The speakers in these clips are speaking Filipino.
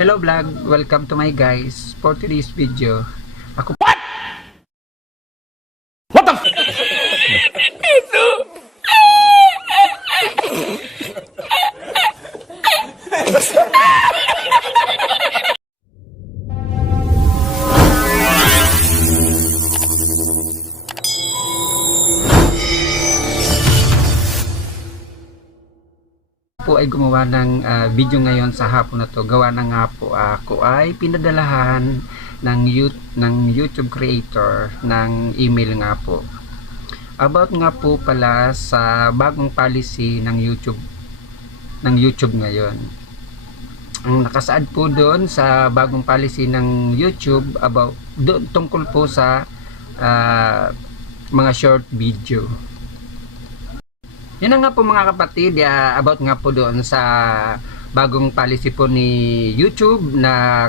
Hello vlog, welcome to my guys. For today's video, ako What the f? po ay gumawa ng video ngayon sa hapon na to. Gawa na nga po ako ay pinadalahan ng YouTube creator ng email nga po. About nga po pala sa bagong policy ng YouTube ngayon. Ang nakasaad po doon sa bagong policy ng YouTube about tungkol po sa mga short video. Yun na nga po mga kapatid, about nga po doon sa bagong policy po ni YouTube na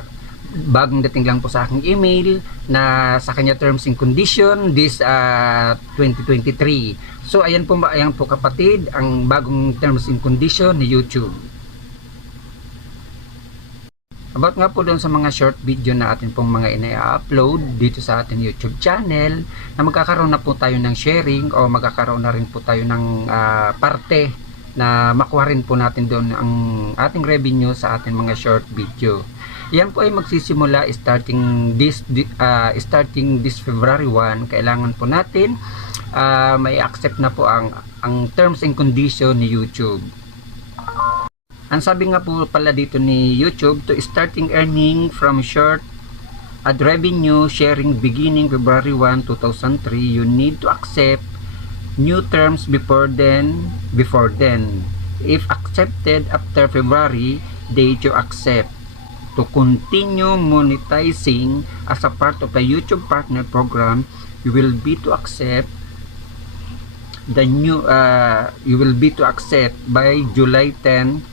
bagong dating lang po sa aking email na sa kanya terms and condition this 2023. So ayan po kapatid, ang bagong terms and condition ni YouTube. About nga po doon sa mga short video na atin pong mga ina-upload dito sa ating YouTube channel, na magkakaroon na po tayo ng sharing o magkakaroon na rin po tayo ng parte na makuha rin po natin doon ang ating revenue sa ating mga short video. Yan po ay magsisimula starting this February 1. Kailangan po natin may accept na po ang terms and condition ni YouTube. Ang sabi nga po pala dito ni YouTube, to starting earning from short ad revenue sharing beginning February 1, 2003, you need to accept new terms before then. If accepted after February date you accept, to continue monetizing as a part of a YouTube partner program, you will be to accept by July 10,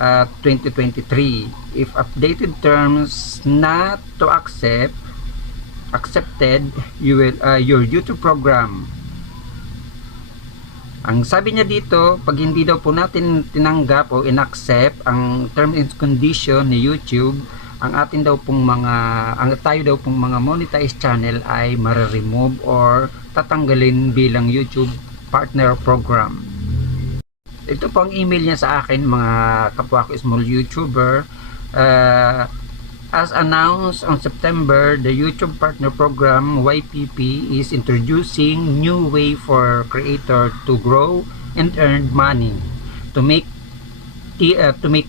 2023. If updated terms not to accepted, you will your YouTube program. Ang sabi niya dito, pag hindi daw po natin tinanggap o inaccept ang terms and condition ni YouTube, ang tayo daw pong mga monetized channel ay ma-remove or tatanggalin bilang YouTube partner program. Ito po ang email niya sa akin, mga kapwa ko small YouTuber. As announced on September, the YouTube Partner Program YPP is introducing new way for creator to grow and earn money. To make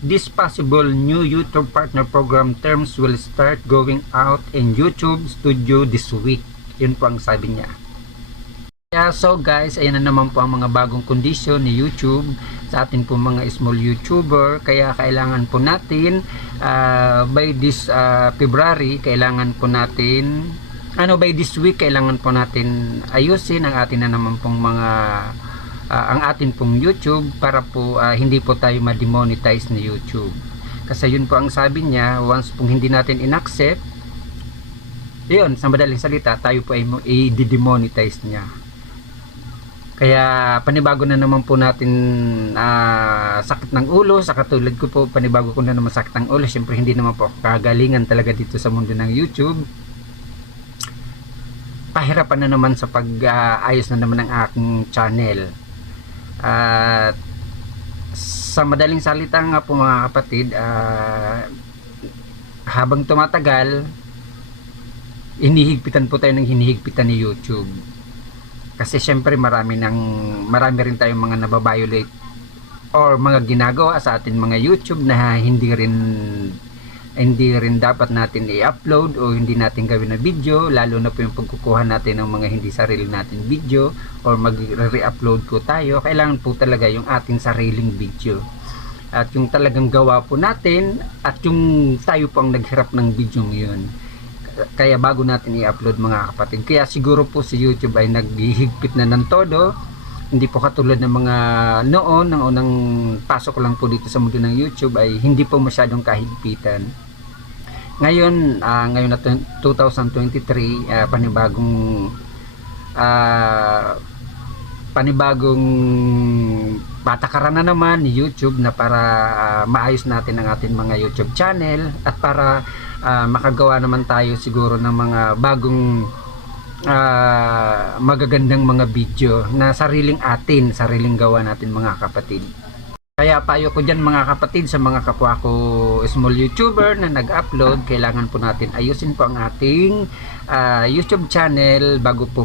this possible, new YouTube Partner Program terms will start going out in YouTube Studio this week. Yun po ang sabi niya. So guys, ayan na naman po ang mga bagong kondisyon ni YouTube sa atin po mga small YouTuber. Kaya kailangan po natin by this February, kailangan po natin by this week, kailangan po natin ayusin ang atin na naman pong mga ang atin pong YouTube para po hindi po tayo ma-demonetize ni YouTube. Kasi yun po ang sabi niya, once pong hindi natin inaccept, yun, sa madaling salita, tayo po ay i-demonetize niya. Kaya panibago na naman po natin sakit ng ulo. Sa katulad ko po, panibago ko na naman sakit ng ulo. Siyempre hindi naman po ako kagalingan talaga dito sa mundo ng YouTube. Pahirapan na naman sa pag-ayos na naman ng aking channel. Sa madaling salita nga po mga kapatid, habang tumatagal, hinihigpitan po tayo ng hinihigpitan ni YouTube. Kasi syempre marami rin tayong mga nababiolate or mga ginagawa sa atin mga YouTube na hindi rin dapat natin i-upload o hindi natin gawin na video, lalo na po yung pagkukuha natin ng mga hindi sarili natin video or mag-re-upload po tayo. Kailangan po talaga yung ating sariling video at yung talagang gawa po natin at yung tayo po ang naghirap ng video ngayon. Kaya bago natin i-upload mga kapatid, kaya siguro po si YouTube ay naghihigpit na ng todo. Hindi po katulad ng mga noon, ng unang pasok lang po dito sa mundo ng YouTube ay hindi po masyadong kahigpitan. Ngayon na 2023, panibagong panibagong patakaran na naman ni YouTube na para maayos natin ang ating mga YouTube channel at para makagawa naman tayo siguro ng mga bagong magagandang mga video na sariling gawa natin mga kapatid. Kaya payo ko dyan mga kapatid sa mga kapwa ko small YouTuber na nag-upload, kailangan po natin ayusin po ang ating YouTube channel bago po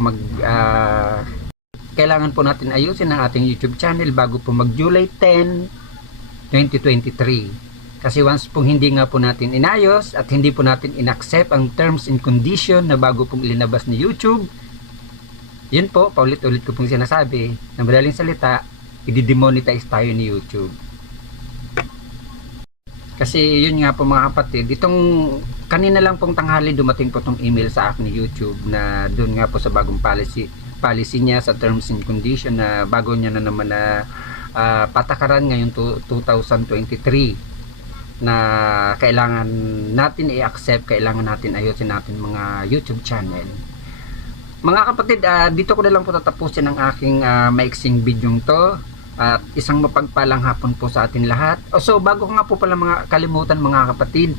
kailangan po natin ayusin ang ating YouTube channel bago po mag July 10, 2023. Kasi once pong hindi nga po natin inayos at hindi po natin inaccept ang terms and condition na bago pong ilinabas ni YouTube, yun po, paulit-ulit ko pong sinasabi, na madaling salita, i-demonetize tayo ni YouTube. Kasi yun nga po mga kapatid, itong kanina lang pong tanghali dumating po tong email sa akin ni YouTube na doon nga po sa bagong policy niya sa terms and condition na bago niya na naman na patakaran ngayong 2023 na kailangan natin i-accept, kailangan natin ayusin natin mga YouTube channel. Mga kapatid, dito ko na lang po tatapusin ang aking maiksing bidyong to. At isang mapagpalang hapon po sa atin lahat. So bago ko nga po pala kalimutan mga kapatid,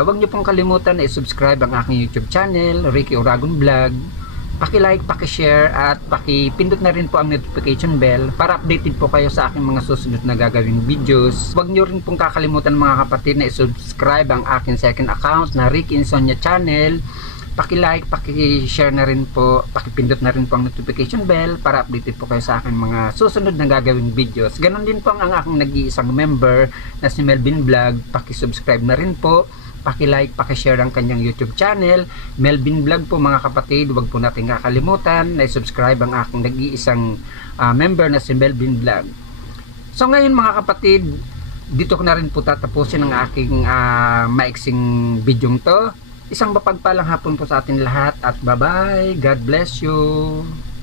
huwag niyo pong kalimutan na i-subscribe ang aking YouTube channel, Ricky Oragon Vlog. Paki-like, paki-share at paki-pindot na rin po ang notification bell para updated po kayo sa aking mga susunod na gagawing videos. Huwag niyo rin pong kakalimutan mga kapatid na i-subscribe ang aking second account na Ricky Insomnia Channel. Paki-like, paki-share na rin po, paki-pindot na rin po ang notification bell para updated po kayo sa aking mga susunod na gagawing videos. Ganon din po ang aking nag-iisang member na si Melvin Vlog. Paki-subscribe na rin po, paki-like, paki-share ang kanyang YouTube channel, Melvin Vlog po mga kapatid. Huwag po natin kakalimutan na i-subscribe ang aking nag-iisang member na si Melvin Vlog. So ngayon mga kapatid, dito ko na rin po tatapusin ang aking maiksing bidyong to. Isang mapagpalang hapon po sa atin lahat at bye-bye. God bless you.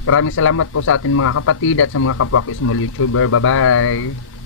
Maraming salamat po sa atin mga kapatid at sa mga kapwa ko small YouTuber. Bye-bye.